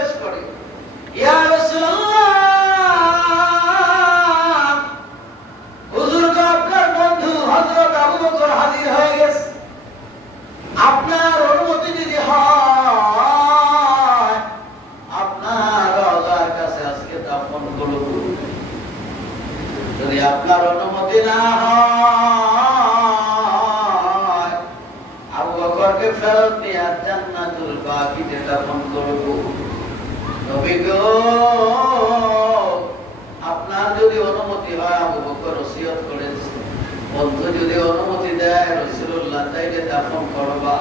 পেশ করে, ইয়া রাসূলুল্লাহ, হুজুর তো আপনার বন্ধু হযরত আবু বকর হাজির হয়ে গেছে, আপনার অনুমতি যদি হয় আপনার রওজার কাছে আজকে দাফন করব। যদি আপনার অনুমতি না হয় আবু বকরকে ফেরত নিয়ে জান্নাতুল বাকিতে দাফন করব। নবী গো, আপনার যদি অনুমতি হয়, আবু বকর ওসিয়ত করেছে, বন্ধু যদি অনুমতি দেয় রাসূলুল্লাহ তাইলে দাফন করবা।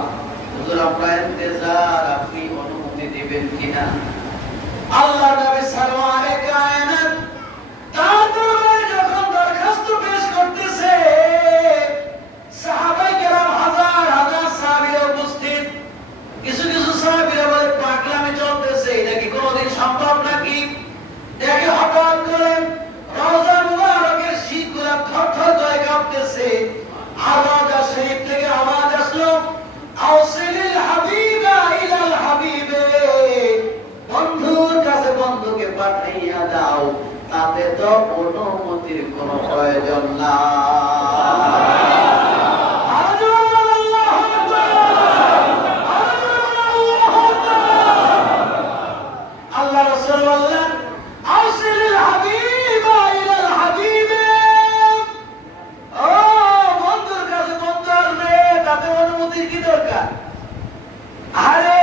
হুজুর আপনার ইন্তজার, আপনি অনুমতি দিবেন কিনা? আল্লাহর নবী সাল্লাল্লাহু আলাইহি কায়নাত তার দরবারে যখন দরখাস্ত পেশ করতেছে, সাহাবায়ে কেরাম হাজার হাজার সাহাবীরা উপস্থিত। কিছু কিছু সাহাবীরা বলে পাগলামি চলতেছে, এটা কি কোনোদিন সম্ভব নাকি? দেখে হঠাৎ করে রওজা মুবারকের শীতগুলা থরথর করে কাঁপতেছে। আওয়াজ আসে, থেকে আওয়াজ আসলো, আওসিলিল হাবিবা ইলাল হাবিবে, বন্ধুর কাছে বন্ধুকে পাঠাইয়া দাও, তাতে তো অনুমতির কোনো প্রয়োজন না। আল্লাহ রাসূল বললেন, আওসিলিল হাবিবা ইলাল হাবিবে, ও বন্ধুর কাছে বন্ধু আসবে, তাতে অনুমতির কি দরকার? আরে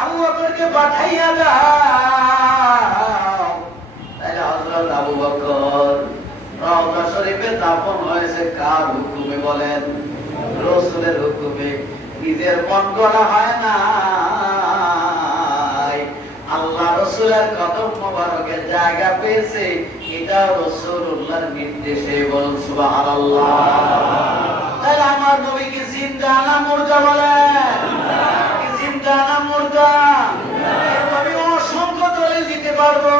আবু বকরকে পাঠাইয়া দাও। তাইলে হযরত আবু বকর রওজা শরীফে দাফন হয়েছে কার হুকুমে বলেন? রাসূলের হুকুমে। নিজের মন গড়া হয় না, আল্লাহ রাসূলের কদম মোবারকে জায়গা পেয়েছে, এটা রাসূলুল্লাহর নির্দেশে। বলুন সুবহানাল্লাহ। তাহলে আমার নবী কি জিন্দা না মুর্দা বলেন? কি জিন্দা না মুর্দা? আমি অসংখ্য দলিল দিতে পারবো।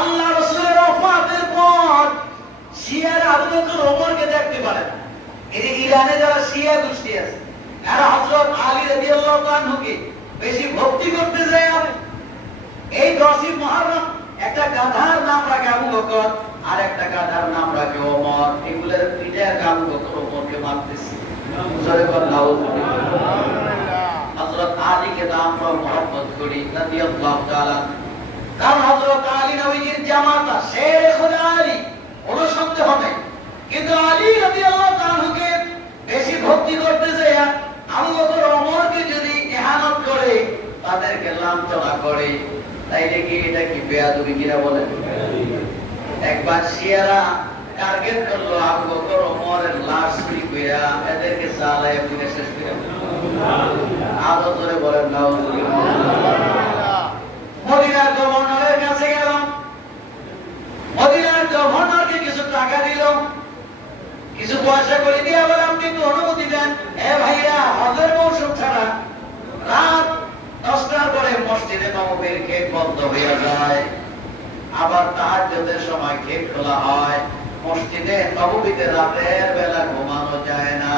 আল্লাহ রাসূলের ওফাতের পর শিয়ারা আবু বকর ওমরকে দেখতে পারে না। এই যে ইরানে যারা শিয়া গোষ্ঠী আছে, এরা হযরত আলী রাদিয়াল্লাহু আনহুকে বেশি ভক্তি করতে যায়। এই 10ই মুহররম একটা গাধার নাম রাখে আবু বকর, আর একটা গাধার নাম রাখে ওমর। এগুলোর পিটায় আবু বকর ওমরকে মারতেছে। জোরে বল নাউজুবিল্লাহ। হযরত আলীকে তো আমরা মহব্বত করি রাদিয়াল্লাহু তাআলা, কারণ হযরত আলী নবীর জামাতা, শেরে খোদা আলী, কোনো সন্দেহ নেই। কিন্তু আলী রাদিয়াল্লাহু তাআলাকে বেশি ভক্তি করতে যায় আবু বকর ওমরকে যদি ইহানত করে, তাদেরকে লাঞ্ছনা করে, তাইলে কি এটা কি বেয়াদবি কিনা বলেন? একবার শিয়ারা টার্গেট করলো আবু বকর ওমরের লাশ চুরি কইরা, এদেরকে জ্বালায় পুড়ে শেষ করে। আরো জোরে বলেন নাউজুবিল্লাহ। মদিনার গভর্নরের কাছে গেলাম, মদিনার গভর্নরকে কিছু টাকা দিল, কিছু পয়সা করে দিয়ে আবার আপনি একটু অনুমতি দেন। ভাইয়া, হজের মৌসুম ছাড়া রাত 10টার পরে মসজিদে নববীর গেট বন্ধ হয়ে যায়, আবার তাহাজ্জুদের সময় গেট খোলা হয়। মসজিদে নববীতে রাতের বেলা ঘুমানো যায় না,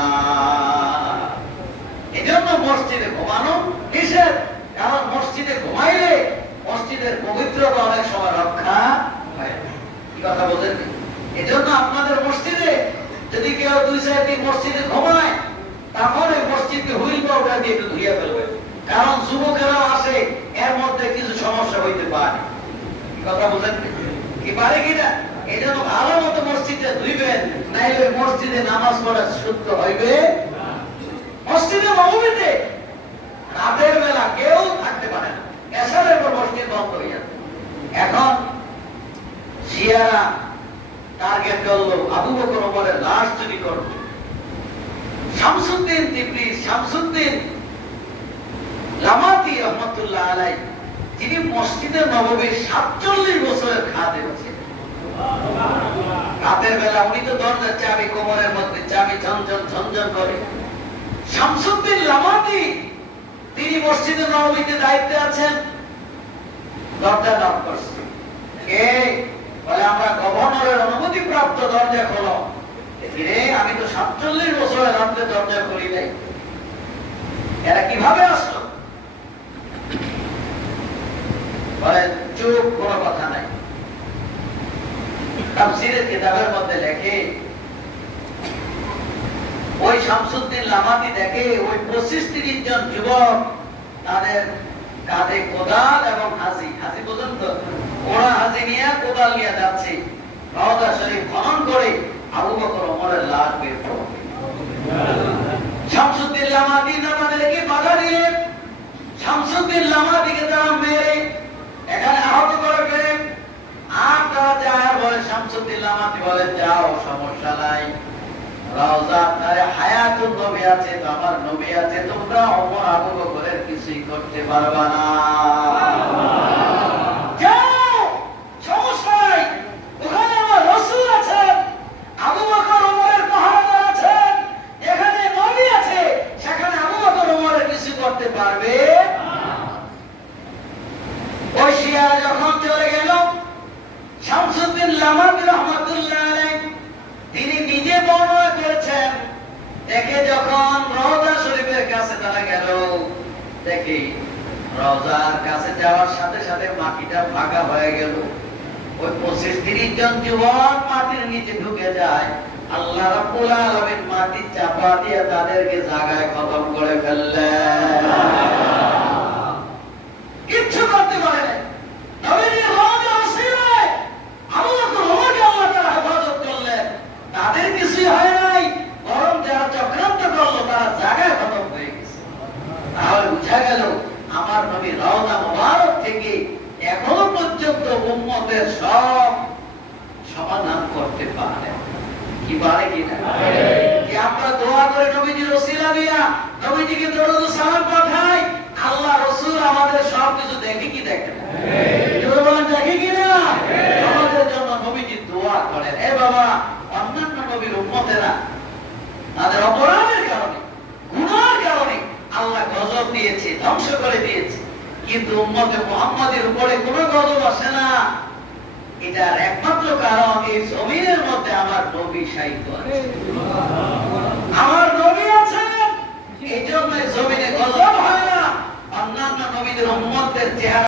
এজন্য মসজিদে ঘুমানো নিষেধ। কারণ মসজিদে ঘুমাইলে মসজিদের পবিত্রতা অনেক সময় রক্ষা হয়। কি কথা বলেন? এজন্য আপনাদের মসজিদে যদি কেউ 2-4 দিন মসজিদে ঘুমায়, তখন ওই মসজিদকে হুইল পাউডার দিয়ে একটু ধুইয়া ফেলবে। কারণ যুবকেরাও আসে, এর মধ্যে কিছু সমস্যা হইতে পারে। কি কথা বলেন? কি পারে কিনা? এই জন্য ভালো মতো মসজিদে ধুইবেন, নাইলে মসজিদে নামাজ পড়া শুদ্ধ হইবে। মসজিদে নববীতে রাতের বেলা কেউ থাকতে পারে না, এশারের পর মসজিদ বন্ধ হয়ে যাবে। এখন শিয়ারা টার্গেট করলো আবু বকর ওমরের লাশ চুরি করবে। শামসুদ্দিন তিবরিজ, শামসুদ্দিন লামাতি রহমাতুল্লাহ আলাইহি, যিনি মসজিদে নববীর 47 বছরের খাদেম ছিলেন। রাতের বেলা উনি তো দরজার চাবি কোমরের মধ্যে, চাবি ঝনঝন ঝনঝন করে। শামসুদ্দিন লামাতি তিনি মসজিদে নববীতে দায়িত্বে আছেন। দরজা নক করছে, কে? বলে আমরা গভর্নরের অনুমতি প্রাপ্ত, দরজা খোলো। আমি তো 47 বছরের রাতে দরজা খুলি নাই। এরা কিভাবে আসলো? বলে চুপ, কোনো কথা নাই। তাফসীরের কিতাবের মধ্যে লেখে ওই শামসুদ্দিন লামাতি দেখে ওই 25-30 জন যুবক তাদের কাঁধে কোদাল এবং হাসি পর্যন্ত ওরা হাসি নিয়ে কোদাল নিয়ে যাচ্ছে রওজা শরীফ খনন করে আবু বকর ওমরের লাশ বের করবে। শামসুদ্দিন লামাতি তাদেরকে বাধা দিলেন। শামসুদ্দিন লামাতিকে তারা মেরে এখানে আহত করে ফেলেন। আর তারা যায় বলে শামসুদ্দিন লামাতি বলে যাও, সমস্যা নাই, রওজা আপনার হায়াতুন নবী আছে, তো আমার নবী আছে, তোমরা ওমর আবু বকরের কিছুই করতে পারবা না। যাও, সমস্যা নাই, ওখানে আমার রাসূল আছেন, আবু বকর ওমরের পাহারাদার আছেন, এখানে নবী আছে, সেখানে আবু বকর ওমরের কিছু করতে পারবে না। ওই শিয়ারা যখন চলে গেল, শামসুদ্দিন লামাতি রাহমাতুল্লাহ আলাইহি তিনি নিজে বর্ণনা করেছেন, দেখে যখন রওজা শরীফের কাছে তারা গেল, দেখি রওজার কাছে যাওয়ার সাথে সাথে মাটিটা ফাঁকা হয়ে গেল। ওই 25-30 জন যুবক মাটির নিচে ঢুকে যায়। আল্লাহ রাব্বুল আলামিন মাটি চাপা দিয়ে তাদেরকে জায়গায় খতম করে ফেললেন, কিচ্ছু করতে পারে না। নবীর রওজা ওসিলায় আবু বকর ওমরকে আল্লাহ তাআলা হেফাজত করলেন, তাদের কিছুই হয় নাই, বরং যারা চক্রান্ত করলো তারা জায়গায় খতম হয়ে গেছে। তাহলে বুঝা গেল আমার নবী রওজা মুবারক থেকে এখনো পর্যন্ত উম্মতের সব সমাধান করতে পারে। কি পারে কি না? কি আমরা দোয়া করে নবীজির ওসিলা দিয়া নবীজিকে দরুদ সালাম পাঠাই, আল্লাহ রাসূল আমাদের সব কিছু দেখে কি দেখে না? বলেন দেখে কি না? আমাদের জন্য নবীজি দোয়া করেন। এ বাবা, অন্যান্য নবীর উম্মতেরা তাদের অপরাধের কারণে, গুনাহের কারণে আল্লাহ গজব দিয়েছে, ধ্বংস করে দিয়েছে, কিন্তু উম্মতে মুহাম্মাদের উপরে কোনো গজব আসে না। এটার একমাত্র কারণ এই জমিনের মধ্যে আমার নবী সাহিত্য আছে, আমার নবী আছেন, এই জন্য জমিনে গজব হয় না। অন্যান্য নবীদের উম্মতদের চেহারা